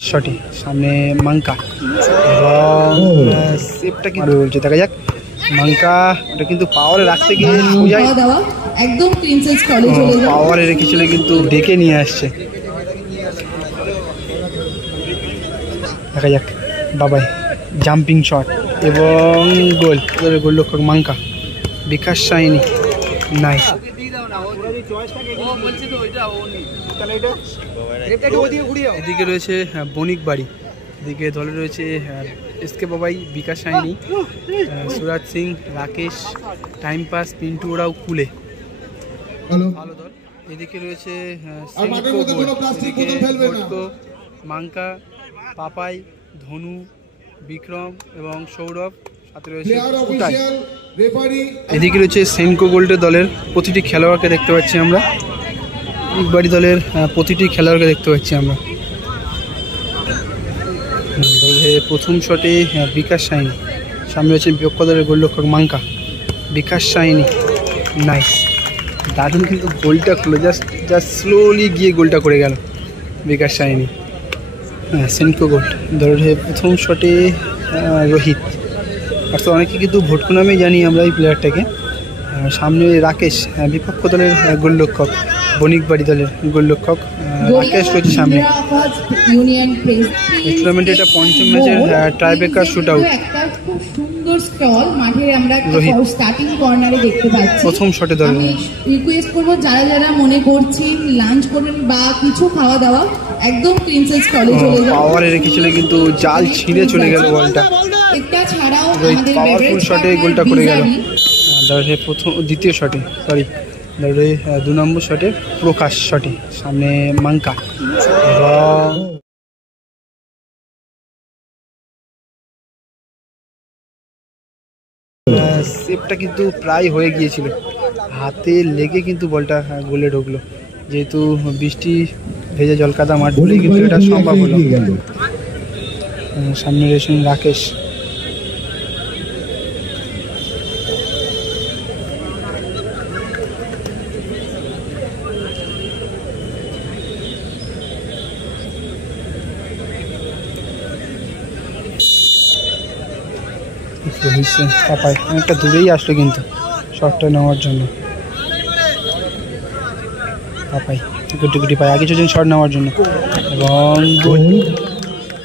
শটে সামনে মাঙ্কা এবং সেভটা কি বলছে দেখা যাক। মাঙ্কা ওটা কিন্তু পাওয়ারে রাখতে গিয়ে একদম প্রিন্সেস কলেজ পাওয়ারে রেখেছিল কিন্তু ডেকে নিয়ে আসছে। দেখা যাক বাবাই জাম্পিং শট এবং গোল। গোলরক্ষক মাঙ্কা বিকাশ সাইনি নাইস। এদিকে রয়েছে বণিক বাড়ি, এদিকে দলে রয়েছে এসকে বাবাই, বিকাশ সাইনি, সুরাজ সিং, রাকেশ, টাইম পাস, পিন্টু, ওরাও কুলে ভালো দল। এদিকে রয়েছে মাঙ্কা, পাপাই, ধনু, বিক্রম এবং সৌরভ, সাথে রয়েছে উটাই। এদিকে রয়েছে সেনকো গোল্ডের দলের প্রতিটি খেলোয়াড়কে দেখতে পাচ্ছি আমরা, বাড়ি দলের প্রতিটি খেলোয়াড়কে দেখতে পাচ্ছি আমরা। প্রথম শটে বিকাশ সাইনি, সামনে রয়েছে বিপক্ষ দলের গোলরক্ষক মাঙ্কা, বিকাশ সাইনি নাইস। দারুণ কিন্তু গোলটা করলো, জাস্ট স্লোলি গিয়ে গোলটা করে গেল বিকাশ সাইনি। সেনকো গোল্ড দলের প্রথম শটে রোহিত, অর্থাৎ অনেকে কিন্তু ভোটকো নামেই জানি আমরা এই প্লেয়ারটাকে। সামনে রাকেশ, বিপক্ষ দলের গোলরক্ষক, বণিক বাড়ি দলের গোলরক্ষক রাকেশ রয়েছে সামনে। এই টুর্নামেন্টে এটা পঞ্চম ম্যাচের টাইব্রেকার শুট আউট। প্রথম শটে দল রিকোয়েস্ট করবো যারা যারা মনে করছেন লাঞ্চ করবেন বা কিছু খাওয়া দাওয়া, একদম প্রিন্সেস কলেজ চলে যাও। পাওয়ারে রেখেছিল কিন্তু জাল ছিঁড়ে চলে গেল বলটা। এটা ছাড়াও পাওয়ারফুল শটে গোলটা করে গেল। দ্বিতীয় শটে দু নম্বর শটে প্রকাশ শটে সামনে মাঙ্কা এবং সেভটা কিন্তু প্রায় হয়ে গিয়েছিল, হাতে লেগে কিন্তু বলটা গোলে ঢুকলো। যেহেতু বৃষ্টি ভেজে জলকাদা মাঠ বলে কিন্তু এটা সম্ভব হলো। সামনে রয়েছেন রাকেশ, পাপাই অনেকটা দূরেই আসলো কিন্তু শটটা নেওয়ার জন্য। পাপাই গুটি পায় আগে চলছেন শট নেওয়ার জন্য এবং গোল।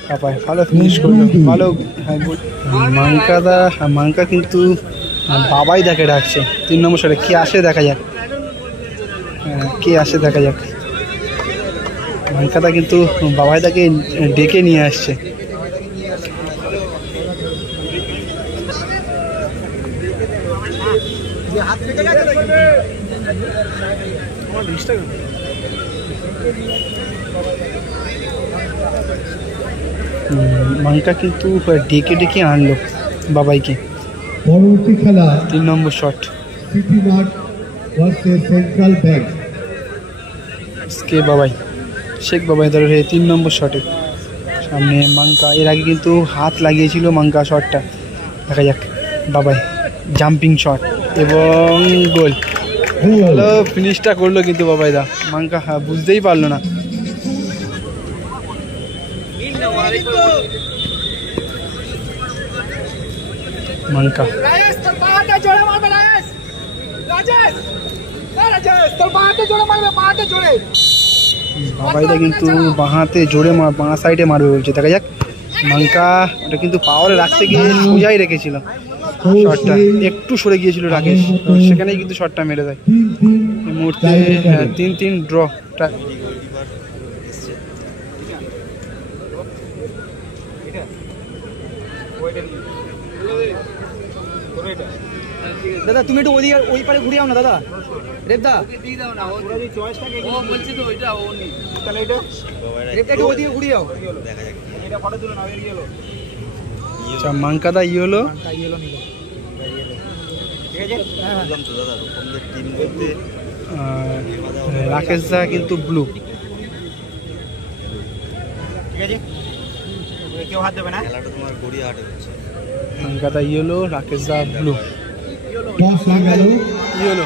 পাপাই ভালো ফিনিশ করলো, ভালো। মাঙ্কা কিন্তু বাবাই দেখে ডাকছে 3 নম্বর শটে। কে আসে দেখা যাক, মাঙ্কাদা কিন্তু বাবাই তাকে ডেকে নিয়ে আসছে। মাঙ্কা কিন্তু ডেকে ডেকে আনলো বাবাইকে। পরবর্তী খেলা 3 নম্বর shot City Mart versus Central Bank. Sheikh Babai ধরে 3 নম্বর শটে সামনে মাঙ্কা। এর আগে কিন্তু হাত লাগিয়েছিল মাঙ্কা শটটা। দেখা যাক বাবাই জাম্পিং শট এবং গোল। ভালো ফিনিশটা করলো কিন্তু বাবাইদা। মাঙ্কা বুঝতেই পারলো না। মাঙ্কা বাবাইদা কিন্তু বাঁহাতে জোরে বাঁ সাইডে মারবে বলছে। দেখা যাক মাঙ্কা ওটা কিন্তু পাওয়ারে রাখতে গিয়ে সোজাই রেখেছিল শটটা, একটু সরে গিয়েছিল রাকেশ, সেখানেই কিন্তু শটটা মেরে দেয়। এই মুহূর্তে 3-3 ড্র। দাদা তুমি একটু ওই পারে ঘুরে যাও না দাদা। রেবদা একটু ওদিকে ঘুরে যাও। আচ্ছা মাঙ্কাদা ইয়েলো, রাকেশ দা কিন্তু ব্লু। মাঙ্কাদা ইয়েলো, রাকেশ দা ব্লু। ইয়েলো